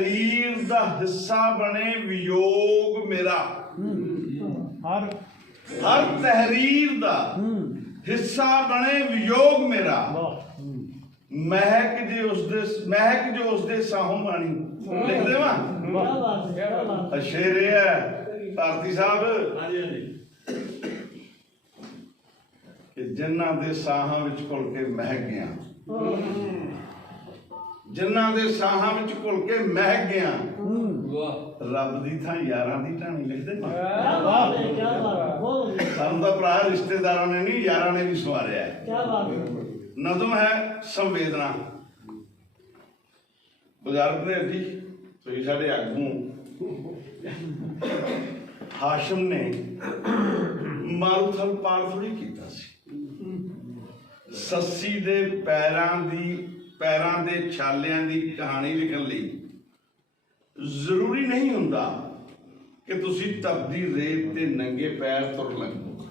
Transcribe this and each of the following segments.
ਤਹਿਰੀਰ ਦਾ ਹਿੱਸਾ ਬਣੇ ਵਿਯੋਗ ਮੇਰਾ। ਹਰ। ਹਰ ਤਹਿਰੀਰ ਦਾ ਹਿੱਸਾ ਬਣੇ ਵਿਯੋਗ ਮੇਰਾ। ਮਹਿਕ ਜੇ ਉਸ ਦੇ ਮਹਿਕ ਜੋ ਉਸ ਦੇ ਸਾਹੋਂ ਬਾਣੀ। ਲਿਖ ਦੇਵਾਂ? ਅਸ਼ੇਰ ਇਹ ਹੈ ਭਾਰਤੀ ਸਾਹਿਬ। ਹਾਂਜੀ ਹਾਂਜੀ। ਕਿ ਜਿਨ੍ਹਾਂ ਦੇ ਸਾਹਾਂ ਵਿੱਚ ਘੁਲ ਕੇ ਮਹਿਕ ਗਿਆ। ਜਿਨ੍ਹਾਂ ਦੇ ਸਾਹਾਂ ਵਿੱਚ ਘੁਲ ਕੇ ਮਹਿਕ ਗਿਆ। ਵਾਹ। ਰੱਬ ਦੀ ਥਾਂ ਯਾਰਾਂ ਦੀ ਢਾਣੀ ਲਿਖ ਦੇ ਕਿਆ ਬਾਤ ਹੈ ਕਿਆ ਬਾਤ ਹੈ ਬਹੁਤ ਵਧੀਆ। ਸਾਨੂੰ ਤਾਂ ਭਰਾ ਰਿਸ਼ਤੇਦਾਰਾਂ ਨੇ ਨਹੀਂ ਯਾਰਾਂ ਨੇ ਵੀ ਸਵਾਰਿਆ। ਹੈ ਕਿਆ ਬਾਤ ਹੈ। ਨਜ਼ਮ ਹੈ ਸੰਵੇਦਨਾ। ਬਜ਼ੁਰਗ ਨੇ ਜੀ ਤੁਸੀਂ ਸਾਡੇ ਆਗੂ ਹਾਸ਼ਮ ਨੇ ਮਾਰੂਥਲ ਪਾਰ ਥੋੜੀ ਕੀਤਾ ਸੀ। ਸੱਸੀ ਦੇ ਪੈਰਾਂ ਦੀ ਪੈਰਾਂ ਦੇ ਛਾਲਿਆਂ ਦੀ ਕਹਾਣੀ ਲਿਖਣ ਲਈ। ਜ਼ਰੂਰੀ ਨਹੀਂ ਹੁੰਦਾ ਕਿ ਤੁਸੀਂ ਤਪਦੀ ਰੇਤ ਤੇ ਨੰਗੇ ਪੈਰ ਤੁਰ ਲੱਗੋ।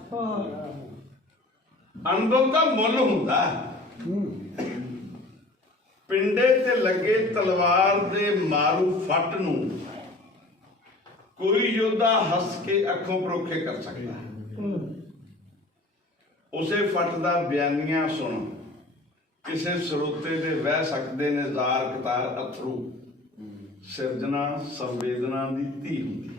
ਅਨੁਭਵ ਦਾ ਮੁੱਲ ਹੁੰਦਾ। ਪਿੰਡੇ ਤੇ ਲੱਗੇ ਤਲਵਾਰ ਦੇ ਮਾਰੂ ਫੱਟ ਨੂੰ ਕੋਈ ਯੋਧਾ ਹੱਸ ਕੇ ਅੱਖੋਂ ਪਰੋਖੇ ਕਰ ਸਕਦਾ। ਉਸੇ ਫੱਟ ਦਾ ਬਿਆਨੀਆਂ ਸੁਣ। ਕਿਸੇ ਸਰੋਤੇ ਦੇ ਵਹਿ ਸਕਦੇ ਨੇ ਜ਼ਾਰ ਕਤਾਰ ਅਥਰੂ ਸਿਰਜਣਾ ਸੰਵੇਦਨਾ ਦੀ ਧੀ ਹੁੰਦੀ।